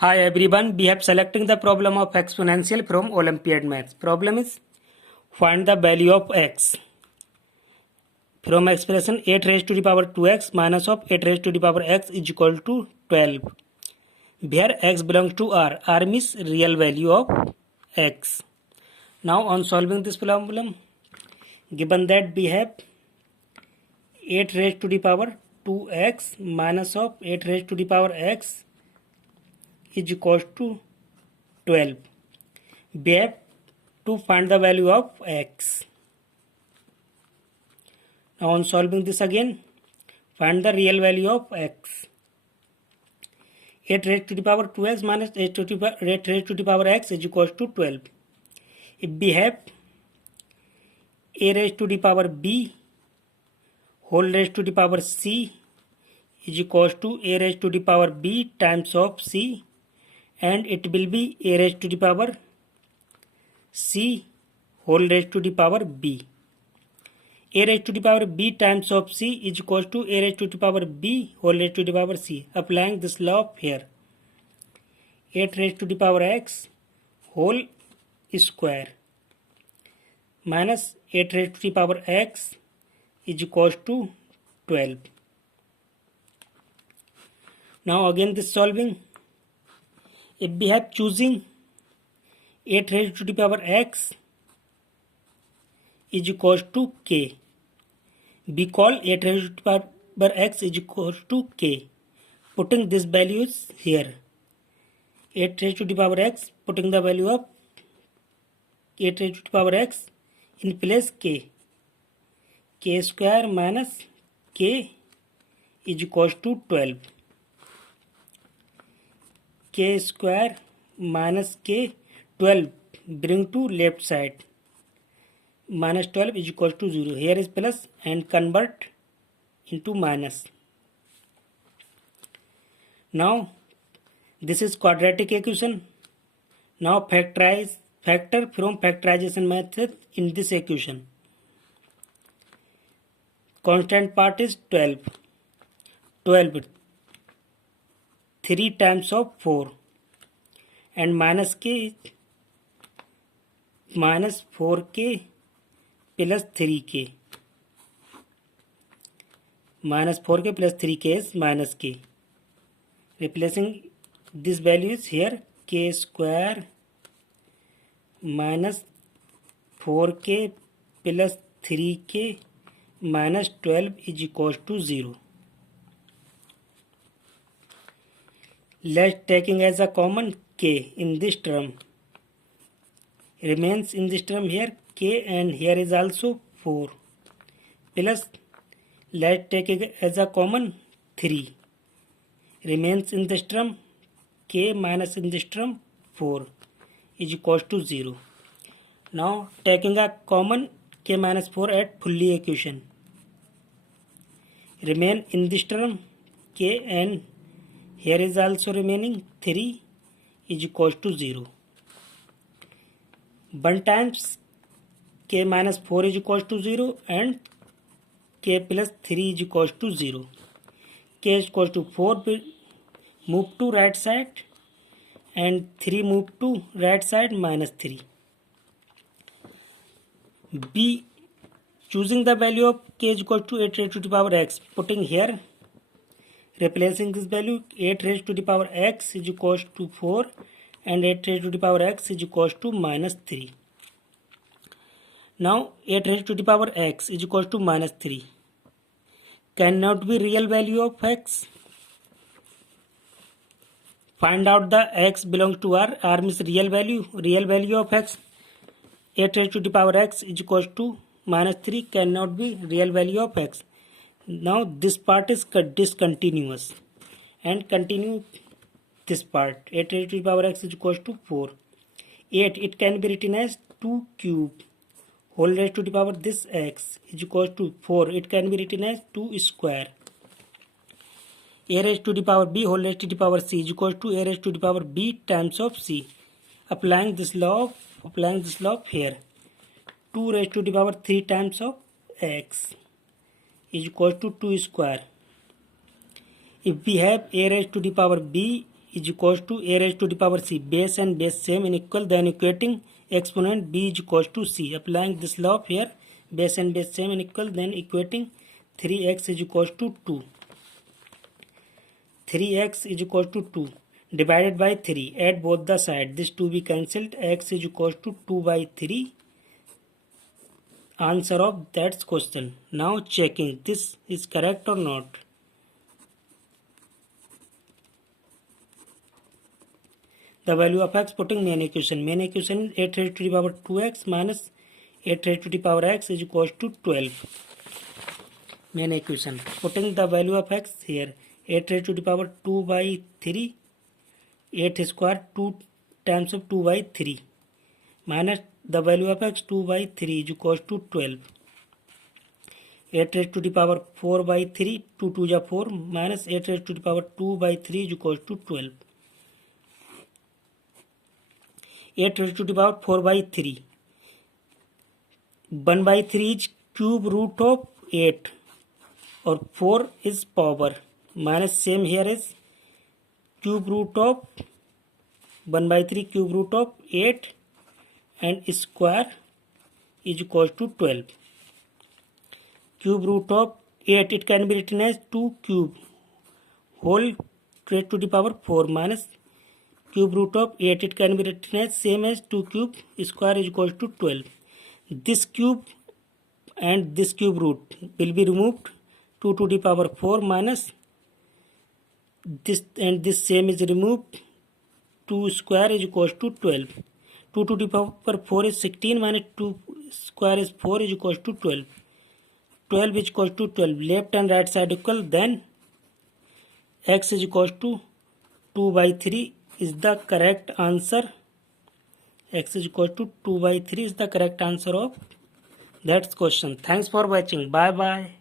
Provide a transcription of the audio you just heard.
Hi everyone, we have selecting the problem of exponential from Olympiad Maths. Problem is find the value of x from expression 8 raised to the power 2x minus of 8 raised to the power x is equal to 12. Where x belongs to R means real value of x. Now on solving this problem, given that we have 8 raised to the power 2x minus of 8 raised to the power x is equal to 12. We have to find the value of x. Now on solving this again, find the real value of x. 8 raised to the power 2x minus 8 raised to the power x is equal to 12. If we have a raised to the power b whole raised to the power c is equal to a raised to the power b times of c, and it will be a raised to the power c whole raised to the power b. A raised to the power b times of c is equal to a raised to the power b whole raised to the power c. Applying this law here, 8 raised to the power x whole square minus 8 raised to the power x is equal to 12. Now again this solving, if we have choosing 8 raised to the power x is equal to k, we call 8 raised to the power x is equal to k. Putting these values here, 8 raised to the power x, putting the value of 8 raised to the power x in place k square minus k is equal to 12. K square minus k, 12 bring to left side, minus 12 is equal to 0. Here is plus and convert into minus. Now this is quadratic equation. Now factor from factorization method in this equation. Constant part is 12. 3 times of 4 and minus k is minus 4k plus 3k. Minus 4k plus 3k is minus k. Replacing this value is here, k square minus 4k plus 3k minus 12 is equal to 0. Let's taking as a common k in this term. Remains in this term here k, and here is also 4 plus, let's take it as a common 3. Remains in this term k minus in this term 4 is equal to 0. Now taking a common k minus 4 at fully equation. Remain in this term k, and here is also remaining 3 is equal to 0. 1 times k minus 4 is equal to 0 and k plus 3 is equal to 0. K is equal to 4 move to right side and 3 move to right side minus 3. B choosing the value of k is equal to 8 raised to the power x. Putting here, replacing this value, 8 raised to the power x is equal to 4 and 8 raised to the power x is equal to minus 3. Now 8 raised to the power x is equal to minus 3 cannot be real value of x. Find out the x belongs to R means real value of x. 8 raised to the power x is equal to minus 3 cannot be real value of x. Now this part is discontinuous and continue this part. 8 raised to the power x is equal to 4. 8 it can be written as 2 cube whole raised to the power this x is equal to 4. It can be written as 2 square. A raised to the power b whole raised to the power c is equal to a raised to the power b times of c. Applying this law here, 2 raised to the power 3 times of x is equal to 2 square. If we have a raised to the power b is equals to a raised to the power c. Base and base same and equal, then equating exponent b is equals to c. Applying this law here, base and base same and equal, then equating 3x is equals to 2. 3x is equals to 2 divided by 3. Add both the side. This 2 be cancelled. X is equals to 2 by 3. Answer of that question. Now checking this is correct or not. The value of x, putting main equation. Main equation 8 raised to the power 2x minus 8 raised to the power x is equals to 12. Main equation. Putting the value of x here. 8 raised to the power 2 by 3. 8 square 2 times of 2 by 3. Minus the value of x 2 by 3 is equals to 12. 8 raised to the power 4 by 3. 2 2 is 4 minus 8 raised to the power 2 by 3 is equals to 12. 8 raised to the power 4 by 3. 1 by 3 is cube root of 8 or 4 is power minus same here is cube root of 1 by 3 cube root of 8 and square is equals to 12. Cube root of 8 it can be written as 2 cube whole raised to the power 4 minus cube root of 8 it can be written as same as 2 cube square is equals to 12. This cube and this cube root will be removed. 2 to the power 4 minus this and this same is removed. 2 square is equals to 12. 2 to the power 4 is 16 minus 2 square is 4 is equals to 12. 12 is equals to 12. Left and right side equal, then x is equals to 2 by 3 is the correct answer. X is equal to 2 by 3 is the correct answer of that question. Thanks for watching. Bye bye.